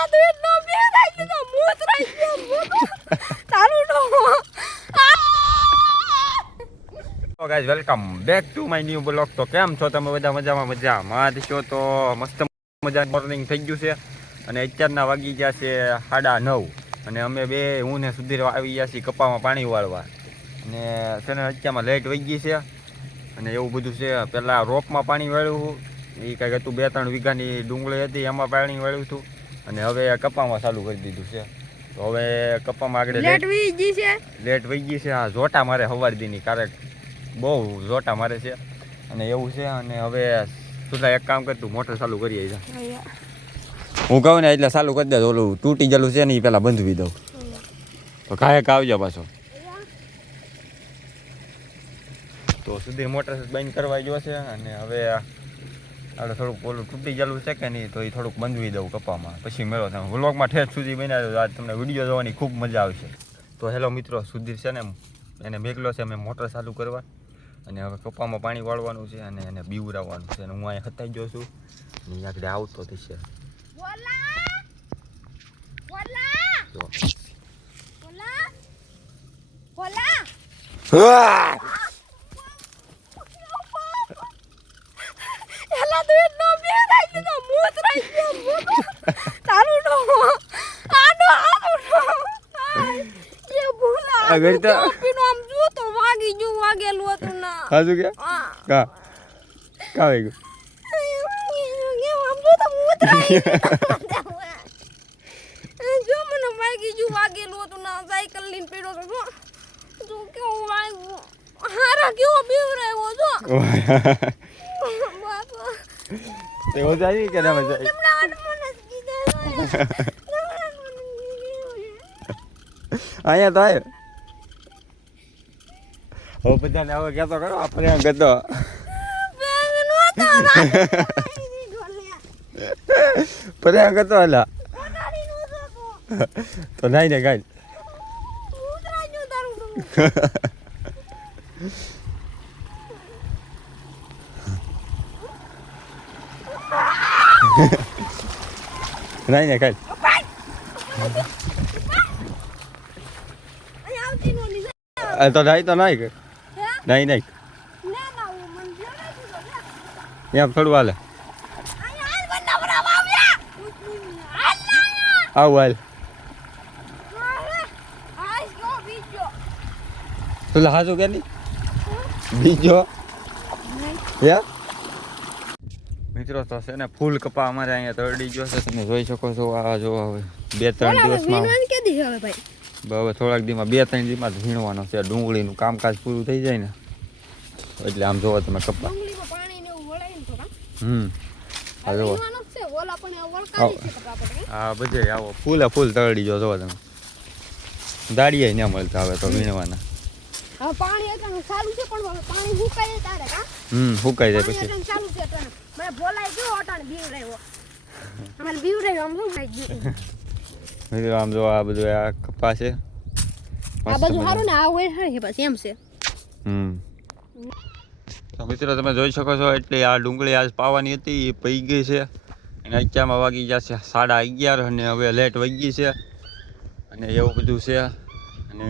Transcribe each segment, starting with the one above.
એલા તું એટલો બે રાખી તો મૂત રાખી ગયો તારું નો તો guys welcome back to my new blog. તો કેમ છો તમે બધા? મજામાં છો? તો મસ્ત મજા મોર્નિંગ થઈ ગયું છે અને અત્યારના વાગી ગયા છે 9:30 અને અમે બે હું ને સુધીર આવી ગયા છીએ કપામાં પાણી વાળવા અને છે ને અત્યારમાં લેટ વહી ગઈ છે અને એવું બધું છે. પહેલાં રોપમાં પાણી વાળ્યું એ કંઈક હતું 2-3 વીઘાની ડુંગળી હતી એમાં પાણી વાળ્યું હતું અને હવે કપામાં ચાલુ કરી દીધું છે. તો હવે કપામાં આગળ લેટ વહી ગઈ છે. આ જોટા મારે સવાર દીની ક્યારેક બહુ જોટા મારે છે અને એવું છે. અને હવે સુધા એક કામ કરતું મોટર ચાલુ કરીએ છે. હું કહું ને એટલે ચાલુ કરી દે. ઓલું તૂટી ગયેલું છે ને એ પેલા બંધવી દઉં તો કાંઈક આવજો પાછો. તો સુધી મોટર બંધ કરવા ગયો છે અને હવે આપણે થોડુંક ઓલું તૂટી ગયેલું છે કે નહીં તો એ થોડુંક બંધવી દઉં કપામાં પછી મેળો તમે વ્લોગમાં ઠેઠ સુધી બનાવ્યો. આજ તમને વિડીયો જોવાની ખૂબ મજા આવશે. તો હેલો મિત્રો, સુધીર છે ને એને મેઘલો છે મેં મોટર ચાલુ કરવા અને હવે કપામાં પાણી વાળવાનું છે અને એને બીવરાવવાનું છે અને હું અહીંયા હતાઈ ગયો છું અને આગળ આવતો થશે. એલા તું એટલો બે રાખી તો મૂત રાખી ગયો તારું નો આનો એ ભૂલા આગળ તો પીનો આમ જો તો વાગી જો વાગેલું હતું ના હાજુ કે કા વાઈ ગયું આમ જો તો મૂત રાખી જો મને વાગી જો વાગેલું હતું ના સાયકલ લઈને પીડો તો જો કેવું વાગ્યું હારા કેવો બીવરાયો જો બાપા તે હો જાય કે ના મજા અહીંયા તો આવ્યો હવે બધાને હવે કહેતો કરો આપણે ગતો પર્યા ગતો હલા તો નહીં ને કાંઈ નહીં ને કાંઈ તો નહીં તો નહીં કે નહીં એમ થોડું હાલે આવું હાલ તું હાજુ કે નહીં બીજો મિત્રો તો છે ને ફૂલ કપા અમારે અહીંયા તરડી ગયો છે. તમે જોઈ શકો છો. આ જો હવે 2-3 દિવસમાં હવે થોડાક દીમાં 2-3 દીમાં ભીણવાનો છે. ડુંગળીનું કામકાજ પૂરું થઈ જાય ને એટલે આમ જોવો તમે કપા હા જોવો હા બધે આવો ફૂલ તરડી ગયો જોવો તમે. દાડીએ ન મળતા હવે તો ભીણવાના. પાણી એટલે સારું છે પણ પાણી સુકાય તારે કા સુકાઈ જાય પછી મને બોલાય ગયો ઓટાને બીવ રહ્યો અમારે બીવ રહ્યો આમ શું ખાઈ ગયું મિત્રો આમ જો આ બધું આ કપા છે આ બધું સારું ને આ હોય છે બસ એમ છે. તો મિત્રો તમે જોઈ શકો છો એટલે આ ડુંગળી આજ પાવાની હતી એ પઈ ગઈ છે અને અત્યારમાં વાગી ગયા છે 11:30 અને હવે લેટ વહી ગઈ છે અને એવું બધું છે. અને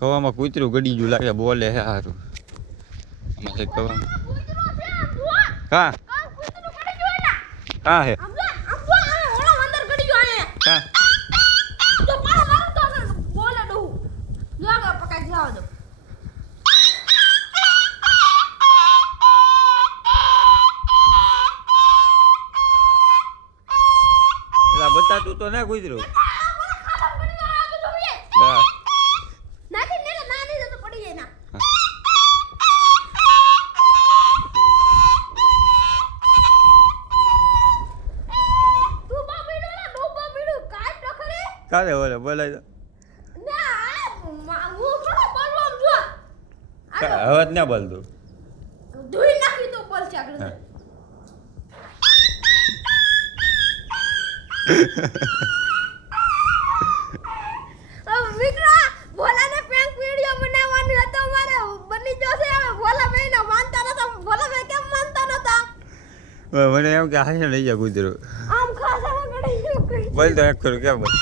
કવામાં કૂતરું ગડી ગયું લાગે બોલે હે સારું આમાં કવામાં હા હા હે હા એલા બતાતું તો ના કૂતરું હા કાલે ઓલે બોલાય તો હવે જ ના બોલતું ભોલાને પ્રેન્ક વિડિયો બનાવવાનો હતો મારે બની જશે. હવે ભોલા ભાઈ ના માનતા નતા. ભોલા ભાઈ કેમ માનતા નતા? મને એમ કે હાશે લઈ જા કૂતરું આમ ખાસા ગડી બોલ તો એક ફેર કેમ બોલ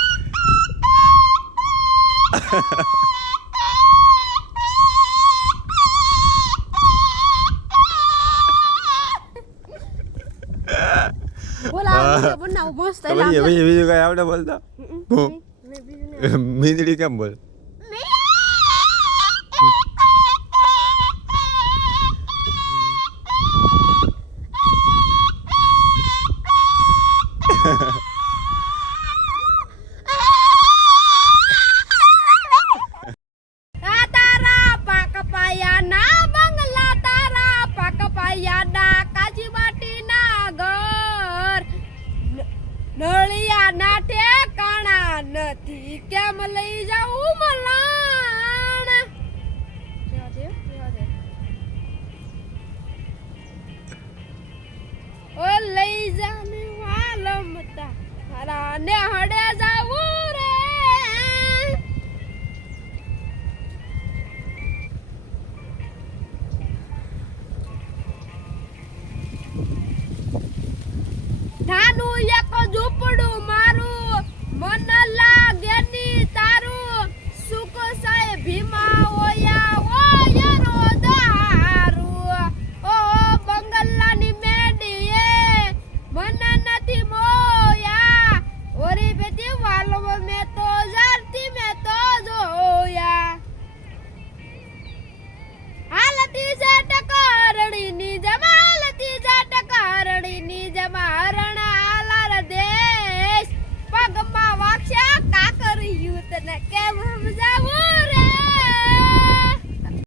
બોલા બનાવ મસ્ત તો બીજું કઈ આવડે બોલતા મીંદડી કેમ બોલ તારા પાક પાયા ના બંગલા તારા પાક પાયા ના કાચીબાટી ના ઘર નળિયા ના ઠેકાણા નથી કેમ લઈ જાઉં મલાણ ઓ લઈ જાને વાલમતા મારા ને હડે જાવું રે નાનું એક ઝૂંપડું મારું મન લાગે ની તાર